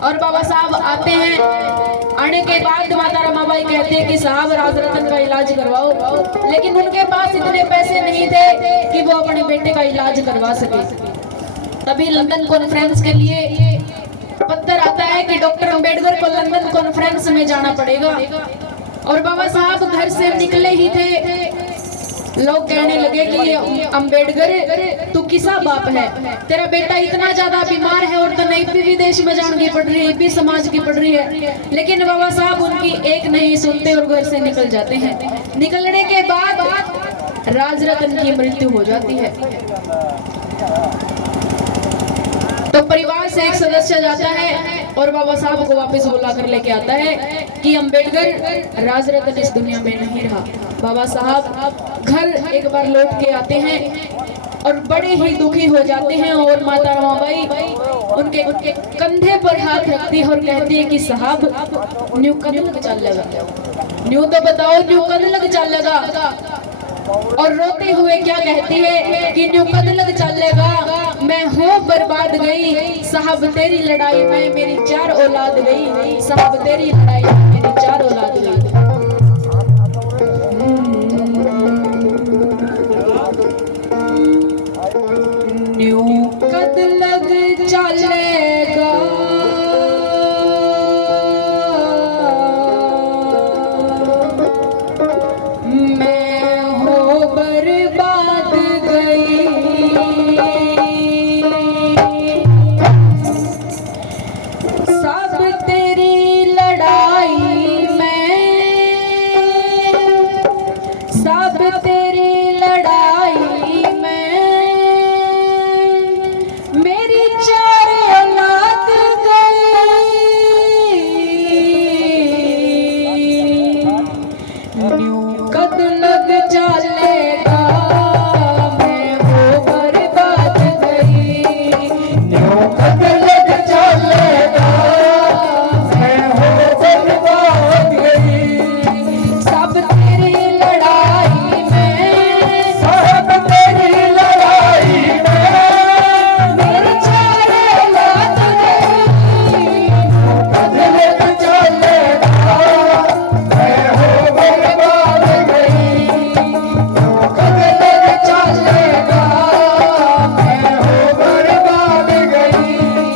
और बाबा साहब आते हैं। आने के बाद माता रमाबाई कहते हैं कि साहब राज रतन का इलाज करवाओ, लेकिन उनके पास इतने पैसे नहीं थे कि वो अपने बेटे का इलाज करवा सके। तभी लंदन कॉन्फ्रेंस के लिए पत्र आता है कि डॉक्टर अंबेडकर को लंदन कॉन्फ्रेंस में जाना पड़ेगा। और बाबा साहब घर से निकले ही थे, लोग कहने लगे कि अंबेडकर तू किसा बाप है, तेरा बेटा इतना ज्यादा बीमार है और तो नहीं भी विदेश में जाने की पड़ रही है, भी समाज की पड़ रही है। लेकिन बाबा साहब उनकी एक नहीं सुनते और घर से निकल जाते हैं। निकलने के बाद राजरतन की मृत्यु हो जाती है। तो परिवार से एक सदस्य जाता है और बाबा साहब को वापस बुला कर लेके आता है कि अंबेडकर राजरतन इस दुनिया में नहीं रहा। बाबा साहब घर एक बार लौट के आते हैं और बड़े ही दुखी हो जाते हैं। और माता रमाबाई उनके कंधे पर हाथ रखती है और कहती है कि साहब न्यू कद लग चल लगा, न्यू तो बताओ न्यू कद लग चल लगा। और रोते हुए क्या कहती है कि न्यू कद लग चलेगा, मैं हो बर्बाद गई साहब तेरी लड़ाई में मेरी 4 औलाद गई, साहब तेरी लड़ाई में मेरी 4 औलाद गई। न्यू कद लग चलेगा, मैं हो बर्बाद गई, सब तेरी लड़ाई में, सब तेरी लड़ाई में मेरी 4 औलाद गई। न्यू कद लग चलेगा, मैं हो बर्बाद गई, न्यू कद लग चलेगा, मैं हो बर्बाद गई। सब तेरी लड़ाई में, सब तेरी लड़ाई में मेरी 4 औलाद गई, कद लग चलेगा, मैं हो बर्बाद गई, कद लग चलेगा, मैं हो बर्बाद गई।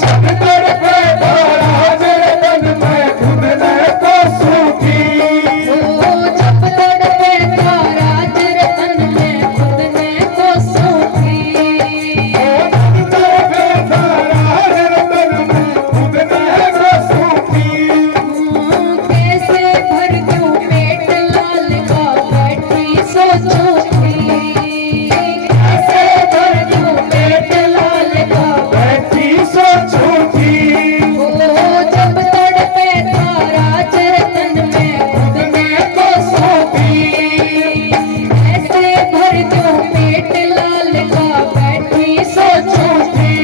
जब तड़पे तो राज रतन मैं खुद न को सूखी। जब तड़पे तो राज रतन मैं खुद ने को सूखी। जब तड़पे तो राज रतन मैं खुद न को सूखी। कैसे भर दूं पेट लाल का बैठी सोचूंगी। कैसे भर दूं पेट लाल का बैठी सोचूंगी। जब तड़पे तो राज रतन मैं खुद ने को सूखी। कैसे भर दूं पेट लाल का बैठी सोचूंगी।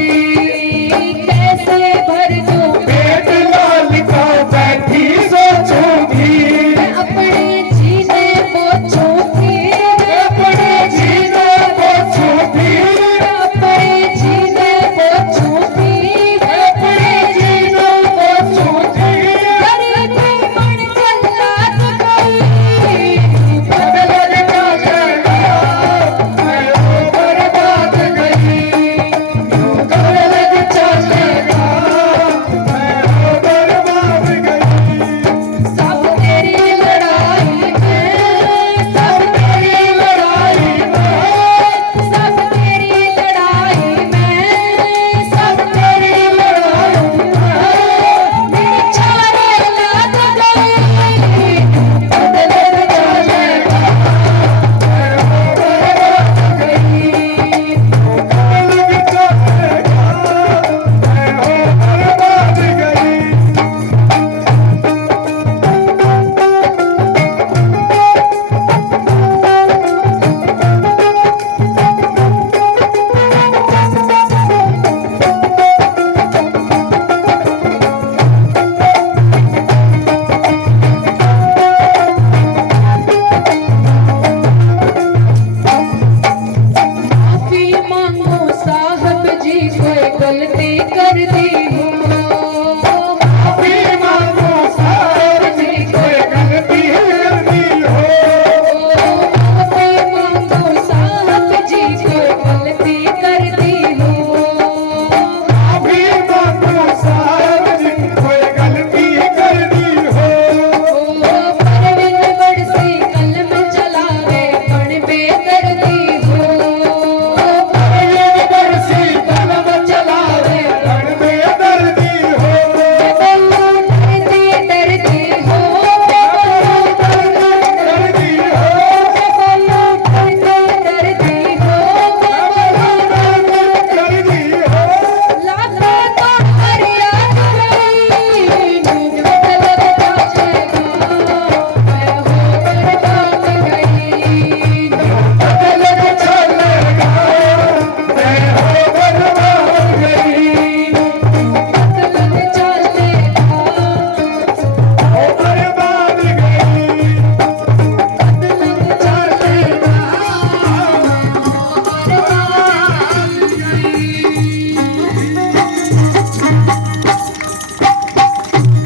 कैसे भर दूं पेट लाल का बैठी सोचूंगी। मैं अपने जीने को छूंगी। अपने जीने को छूटी। अपने जीने को छूंगी। अपने जीने को छूटी। गरीबी मन जल्लाद गई। बदल का कहना मैं वो बर्बाद गई। बदल का कहना मैं वो बर्बाद गई। सब तेरी लड़ाई में, सब तेरी लड़ाई में, सब तेरी लड़ाई में, सब तेरी लड़ाई में मेरी चारे लाद गई। बदल का कहना मैं वो बर्बाद गई। बदल का कहना मैं वो बर्बाद गई। माफी मांगो साहब जी कोई गलती कर दी।